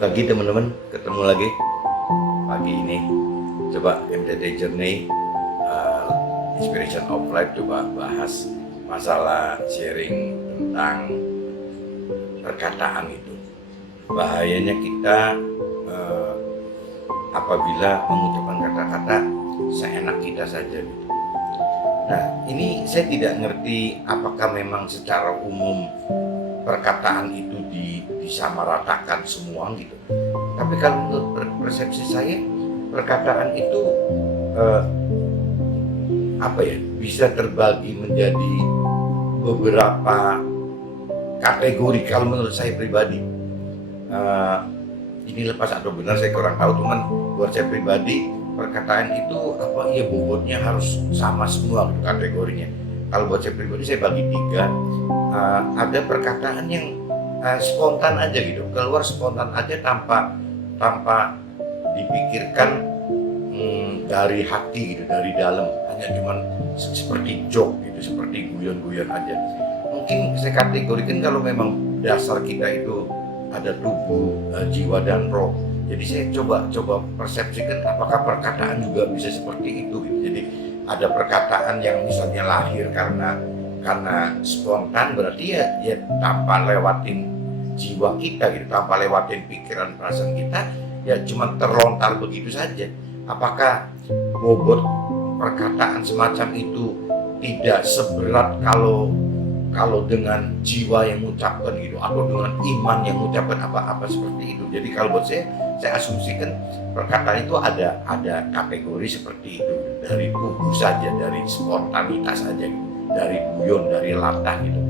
Pagi teman-teman, ketemu lagi pagi ini. Coba MTT Journey Inspiration of Life coba bahas masalah sharing tentang perkataan itu. Bahayanya kita apabila mengucapkan kata-kata seenak kita saja gitu. Nah, ini saya tidak ngerti apakah memang secara umum perkataan itu disamaratakan semua gitu. Tapi kalau menurut persepsi saya, perkataan itu bisa terbagi menjadi beberapa kategori. Kalau menurut saya pribadi, ini lepas atau benar saya kurang tahu, cuman buat saya pribadi perkataan itu bobotnya harus sama semua gitu kategorinya. Kalau buat saya pribadi saya bagi tiga. Ada perkataan yang spontan aja gitu, keluar spontan aja tanpa dipikirkan dari hati gitu, dari dalam, hanya cuman seperti joke gitu, seperti guyon-guyon aja. Mungkin saya kategorikan kalau memang dasar kita itu ada tubuh, jiwa dan roh. Jadi saya coba persepsikan apakah perkataan juga bisa seperti itu gitu. Jadi ada perkataan yang misalnya lahir karena spontan, berarti ya tanpa lewatin jiwa kita gitu, tanpa lewatin pikiran perasaan kita, ya cuma terlontar begitu saja. Apakah bobot perkataan semacam itu tidak seberat kalau dengan jiwa yang mengucapkan gitu, atau dengan iman yang mengucapkan apa seperti itu. Jadi kalau buat saya asumsikan perkataan itu ada kategori seperti itu, dari tubuh saja, dari spontanitas saja gitu, dari guyon, dari latah gitu.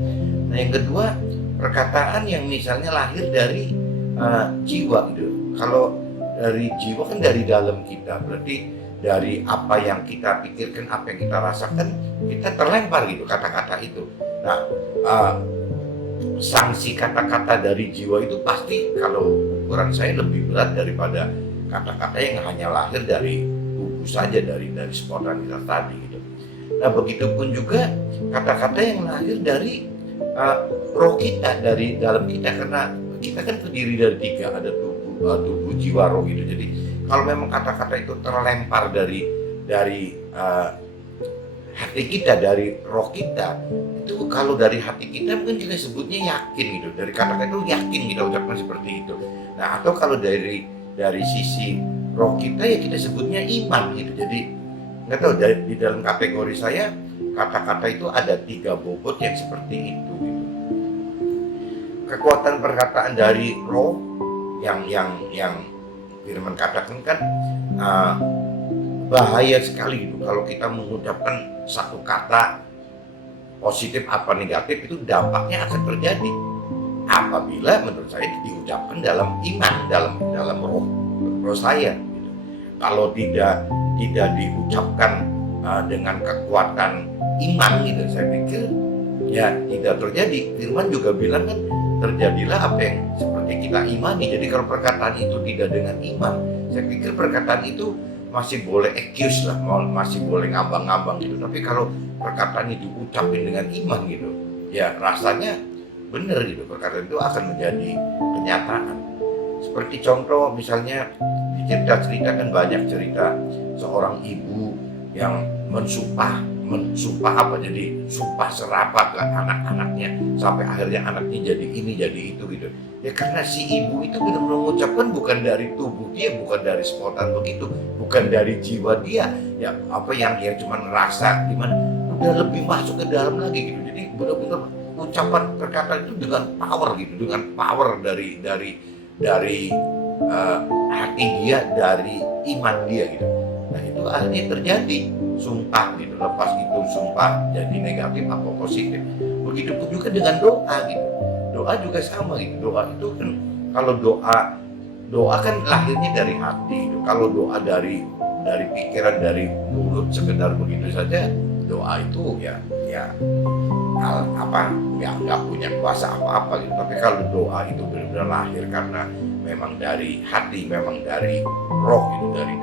Nah, yang kedua, perkataan yang misalnya lahir dari jiwa gitu. Kalau dari jiwa kan dari dalam kita, berarti dari apa yang kita pikirkan, apa yang kita rasakan, kita terlempar gitu kata-kata itu. Nah, sanksi kata-kata dari jiwa itu pasti kalau ukuran saya lebih berat daripada kata-kata yang hanya lahir dari tubuh saja, dari spontanitas tadi gitu. Nah, begitupun juga kata-kata yang lahir dari roh kita, dari dalam kita, karena kita kan terdiri dari tiga, ada tubuh, jiwa, roh gitu. Jadi kalau memang kata-kata itu terlempar dari hati kita, dari roh kita, itu kalau dari hati kita mungkin kita sebutnya yakin gitu, dari kata-kata itu yakin kita ucapkan seperti itu. Nah, atau kalau dari sisi roh kita ya kita sebutnya iman gitu. Jadi nggak tahu, di dalam kategori saya kata-kata itu ada tiga bobot yang seperti itu gitu. Kekuatan perkataan dari roh yang firman katakan kan bahaya sekali gitu. Kalau kita mengucapkan satu kata positif apa negatif, itu dampaknya akan terjadi apabila menurut saya diucapkan dalam iman, dalam roh saya gitu. Kalau tidak diucapkan dengan kekuatan iman gitu, saya pikir ya tidak terjadi. Firman juga bilang kan, terjadilah apa yang seperti kita imani. Jadi kalau perkataan itu tidak dengan iman, saya pikir perkataan itu masih boleh excuse lah, masih boleh ngambang-ngambang gitu. Tapi kalau perkataan itu diucapin dengan iman gitu, ya rasanya benar gitu, perkataan itu akan menjadi kenyataan. Seperti contoh misalnya di cerita kan banyak cerita seorang ibu yang mensumpah jadi sumpah serapah ke anak-anaknya, sampai akhirnya anaknya jadi ini jadi itu gitu. Ya karena si ibu itu benar-benar mengucapkan bukan dari tubuh dia, bukan dari spontan begitu, bukan dari jiwa dia, ya apa yang cuma ngerasa gimana, udah lebih masuk ke dalam lagi gitu. Jadi benar-benar ucapan perkataan itu dengan power gitu, dengan power dari hati dia, dari iman dia gitu. Nah, itu akhirnya terjadi sumpah gitu. Lepas itu sumpah jadi negatif atau positif. Begitupun juga dengan doa gitu. Doa juga sama gitu. Doa itu kan, kalau doa kan lahirnya dari hati gitu. Kalau doa dari pikiran, dari mulut sekedar begitu saja, doa itu ya nggak punya kuasa apa-apa gitu. Tapi kalau doa itu benar-benar lahir karena memang dari hati, memang dari roh gitu, dari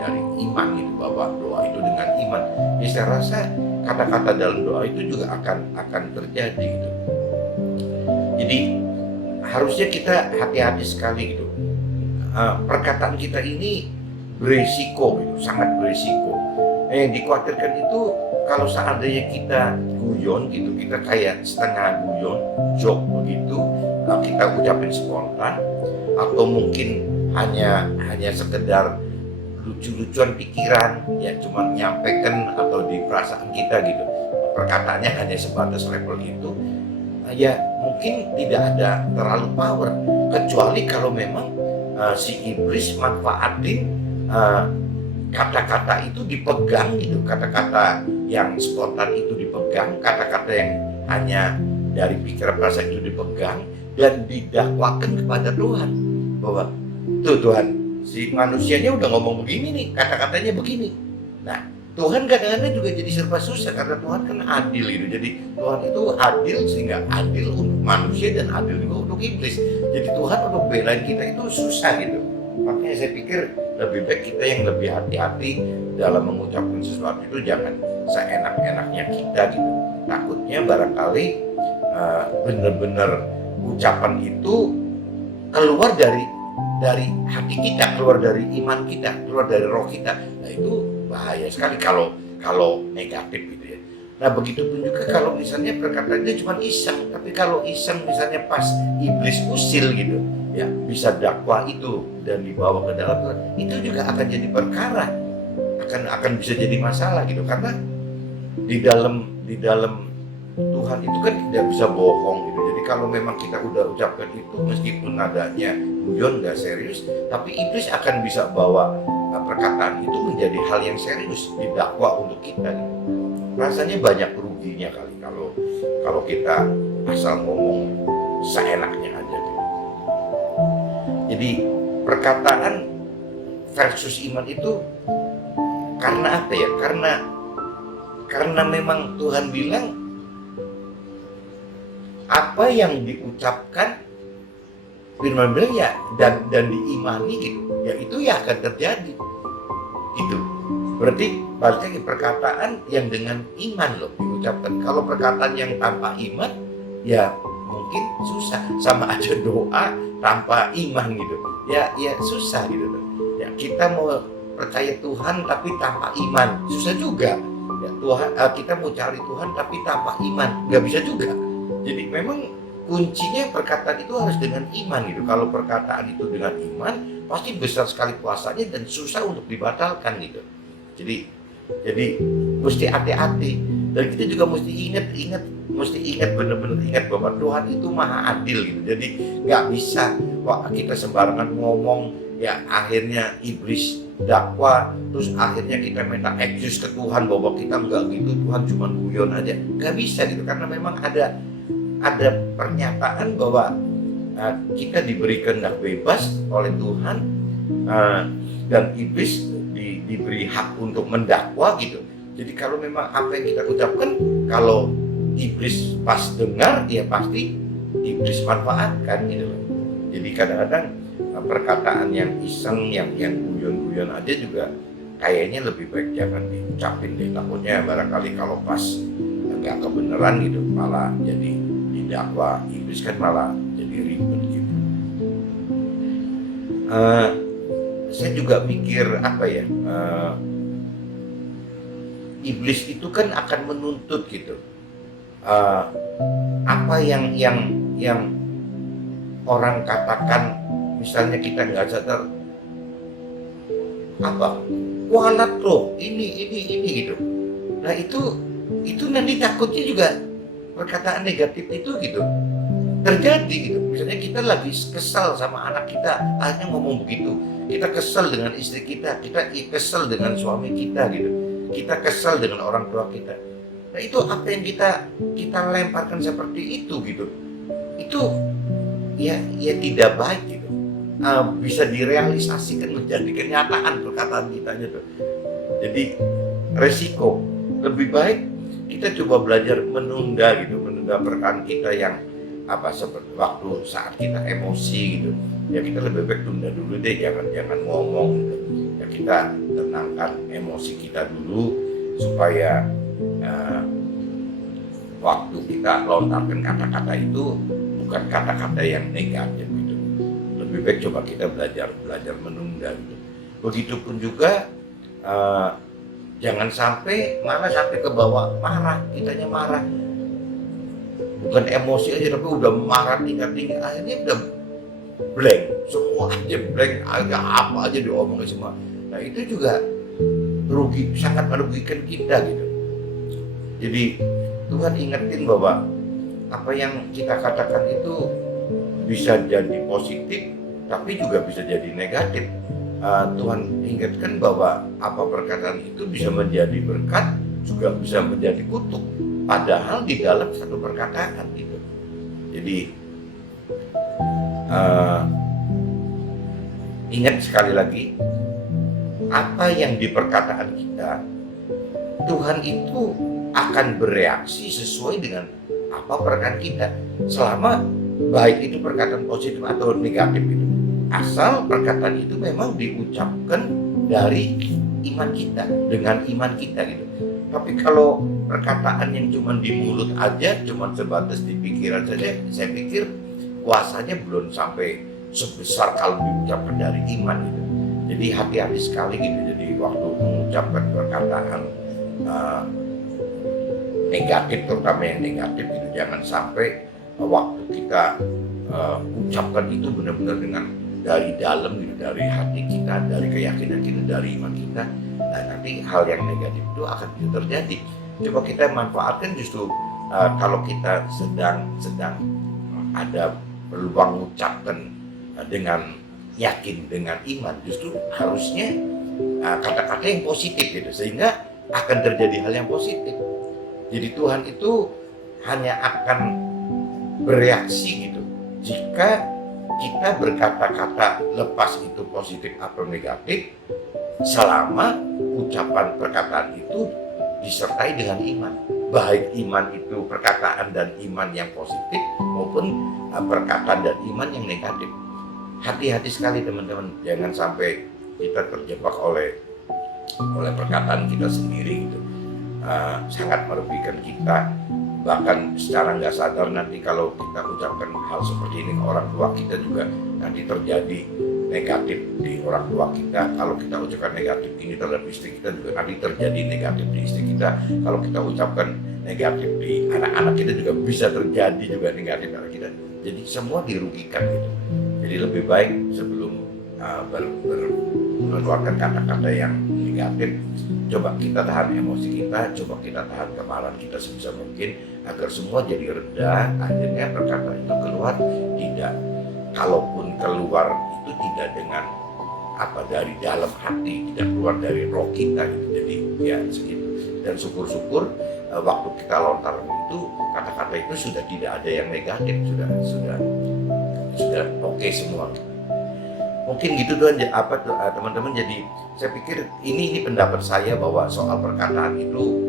iman gitu, bahwa doa itu dengan iman, ya saya rasa kata-kata dalam doa itu juga akan terjadi gitu. Jadi harusnya kita hati-hati sekali gitu perkataan kita ini beresiko gitu, sangat beresiko. Yang dikhawatirkan itu kalau seandainya kita guyon gitu, kita kayak setengah guyon, joke begitu, kita ucapin spontan, atau mungkin hanya sekedar lucu-lucuan pikiran, ya cuma nyampaikan atau di perasaan kita gitu, perkataannya hanya sebatas level itu, ya mungkin tidak ada terlalu power, kecuali kalau memang si iblis manfaatin kata-kata itu dipegang gitu, kata-kata yang spontan itu dipegang, kata-kata yang hanya dari pikiran perasaan itu dipegang dan didakwakan kepada Tuhan, bahwa tuh Tuhan, si manusianya udah ngomong begini nih, kata-katanya begini. Nah, Tuhan kadang-kadang juga jadi serba susah karena Tuhan kan adil gitu. Jadi Tuhan itu adil, sehingga adil untuk manusia dan adil juga untuk iblis. Jadi Tuhan untuk belain kita itu susah gitu. Makanya saya pikir lebih baik kita yang lebih hati-hati dalam mengucapkan sesuatu itu, jangan seenak-enaknya kita gitu. Takutnya barangkali benar-benar ucapan itu keluar dari hati kita, keluar dari iman kita, keluar dari roh kita. Nah itu bahaya sekali kalau negatif gitu ya. Nah begitupun juga kalau misalnya perkataannya cuma iseng, tapi kalau iseng misalnya pas iblis usil gitu, ya bisa dakwah itu dan dibawa ke dalam Tuhan, itu juga akan jadi perkara, akan bisa jadi masalah gitu, karena di dalam Tuhan itu kan tidak bisa bohong gitu. Jadi kalau memang kita udah ucapkan itu, meskipun nadanya guyon nggak serius, tapi iblis akan bisa bawa perkataan itu menjadi hal yang serius, didakwa untuk kita gitu. Rasanya banyak ruginya kali kalau kita asal ngomong seenaknya aja gitu. Jadi perkataan versus iman itu karena apa ya? Karena memang Tuhan bilang apa yang diucapkan, firman bilang ya dan diimani gitu, ya itu ya akan terjadi gitu. Berarti balik lagi, perkataan yang dengan iman loh diucapkan. Kalau perkataan yang tanpa iman, ya mungkin susah. Sama aja doa tanpa iman gitu, ya susah gitu loh. Ya kita mau percaya Tuhan tapi tanpa iman, susah juga. Ya Tuhan, kita mau cari Tuhan tapi tanpa iman, nggak bisa juga. Jadi memang kuncinya perkataan itu harus dengan iman gitu. Kalau perkataan itu dengan iman, pasti besar sekali kuasanya dan susah untuk dibatalkan gitu. Jadi mesti hati-hati, dan kita juga mesti ingat benar-benar ingat bahwa Tuhan itu maha adil gitu. Jadi nggak bisa kok kita sembarangan ngomong, ya akhirnya iblis dakwa, terus akhirnya kita minta excuse ke Tuhan bahwa kita nggak gitu, Tuhan cuma guyon aja. Nggak bisa gitu, karena memang ada pernyataan bahwa kita diberi kehendak bebas oleh Tuhan, dan iblis diberi hak untuk mendakwa gitu. Jadi kalau memang apa yang kita ucapkan, kalau iblis pas dengar, ya pasti iblis manfaatkan gitu loh. Jadi kadang-kadang perkataan yang iseng, yang guyon-guyon aja juga kayaknya lebih baik jangan diucapin deh. Takutnya barangkali kalau pas nggak kebenaran gitu, malah jadi didakwa iblis, kan malah jadi ribet gitu. Saya juga mikir apa ya, iblis itu kan akan menuntut gitu, apa yang orang katakan, misalnya kita nggak sadar, apa kualat loh ini gitu. Nah itu nanti takutnya juga perkataan negatif itu gitu terjadi gitu. Misalnya kita lagi kesal sama anak kita, akhirnya ngomong begitu. Kita kesal dengan istri kita kesal dengan suami kita gitu. Kita kesal dengan orang tua kita. Nah itu apa yang kita lemparkan seperti itu gitu. Itu ya tidak baik gitu. Bisa direalisasikan menjadi kenyataan perkataan kita gitu. Jadi resiko, lebih baik kita coba belajar menunda perkataan kita yang seperti waktu saat kita emosi gitu. Ya kita lebih baik tunda dulu deh, jangan ngomong gitu. Ya kita tenangkan emosi kita dulu supaya waktu kita lontarkan kata-kata itu bukan kata-kata yang negatif gitu. lebih baik coba kita belajar menunda gitu. Begitupun juga jangan sampai sampai ke bawah marah, kitanya marah. Bukan emosi aja tapi udah marah tinggi, akhirnya udah blank, semua aja blank, agak apa aja diomongin semua. Nah itu juga sangat merugikan kita gitu. Jadi Tuhan ingetin bahwa apa yang kita katakan itu bisa jadi positif, tapi juga bisa jadi negatif. Tuhan ingatkan bahwa apa perkataan itu bisa menjadi berkat, juga bisa menjadi kutuk. Padahal di dalam satu perkataan gitu. Jadi ingat sekali lagi, apa yang di perkataan kita, Tuhan itu akan bereaksi sesuai dengan apa perkataan kita. Selama baik itu perkataan positif atau negatif itu, asal perkataan itu memang diucapkan dari iman kita, dengan iman kita gitu. Tapi kalau perkataan yang cuma di mulut aja, cuma sebatas di pikiran saja, saya pikir kuasanya belum sampai sebesar kalau diucapkan dari iman gitu. Jadi hati-hati sekali gitu. Jadi waktu mengucapkan perkataan negatif, terutama yang negatif gitu, jangan sampai waktu kita ucapkan itu benar-benar dengan dari dalam gitu, dari hati kita, dari keyakinan kita, dari iman kita. Nah nanti hal yang negatif itu akan terjadi. Coba kita manfaatkan justru kalau kita sedang ada peluang mengucapkan dengan yakin, dengan iman, justru harusnya kata-kata yang positif gitu, sehingga akan terjadi hal yang positif. Jadi Tuhan itu hanya akan bereaksi gitu jika kita berkata-kata, lepas itu positif atau negatif, selama ucapan perkataan itu disertai dengan iman. Baik iman itu perkataan dan iman yang positif maupun perkataan dan iman yang negatif. Hati-hati sekali teman-teman, jangan sampai kita terjebak oleh perkataan kita sendiri gitu. Sangat merugikan kita. Bahkan secara nggak sadar nanti kalau kita ucapkan hal seperti ini ke orang tua kita juga nanti terjadi negatif di orang tua kita. Kalau kita ucapkan negatif ini terhadap istri kita juga nanti terjadi negatif di istri kita. Kalau kita ucapkan negatif di anak-anak kita juga bisa terjadi juga negatif anak kita. Jadi semua dirugikan gitu. Jadi lebih baik sebelum mengeluarkan kata-kata yang negatif, coba kita tahan emosi kita, coba kita tahan kemarahan kita sebisa mungkin agar semua jadi reda. Akhirnya perkataan itu keluar, tidak, kalaupun keluar itu tidak dengan dari dalam hati, tidak keluar dari roh kita gitu. Jadi ya segitu. Dan syukur-syukur waktu kita lontar itu kata-kata itu sudah tidak ada yang negatif, sudah oke semua. Mungkin gitu tuh teman-teman. Jadi saya pikir ini pendapat saya bahwa soal perkataan itu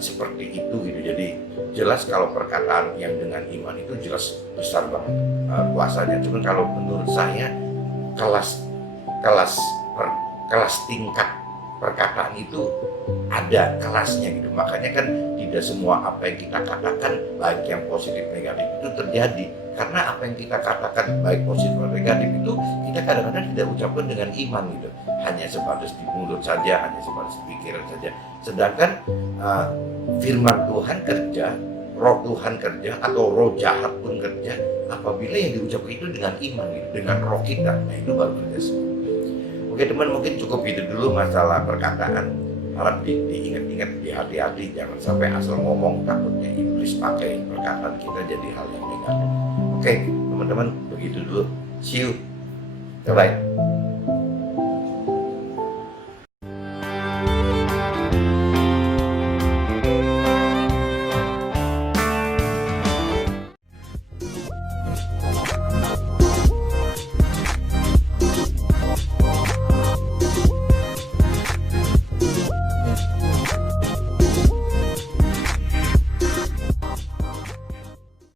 seperti itu gitu. Jadi jelas kalau perkataan yang dengan iman itu jelas besar banget kuasanya. Cuman kalau menurut saya kelas tingkat perkataan itu ada kelasnya gitu. Makanya kan tidak semua apa yang kita katakan baik yang positif negatif itu terjadi. Karena apa yang kita katakan baik positif atau negatif itu kita kadang-kadang tidak ucapkan dengan iman gitu. Hanya sebatas di mulut saja, hanya sebatas di pikiran saja. Sedangkan firman Tuhan kerja, roh Tuhan kerja, atau roh jahat pun kerja apabila yang diucapkan itu dengan iman gitu, dengan roh kita. Nah itu baru kerja semua. Oke teman, mungkin cukup itu dulu masalah perkataan. Harap diingat-ingat, hati-hati, jangan sampai asal ngomong, takutnya iblis pakai perkataan kita jadi hal yang negatif. Oke teman-teman, begitu dulu. See you. Bye-bye.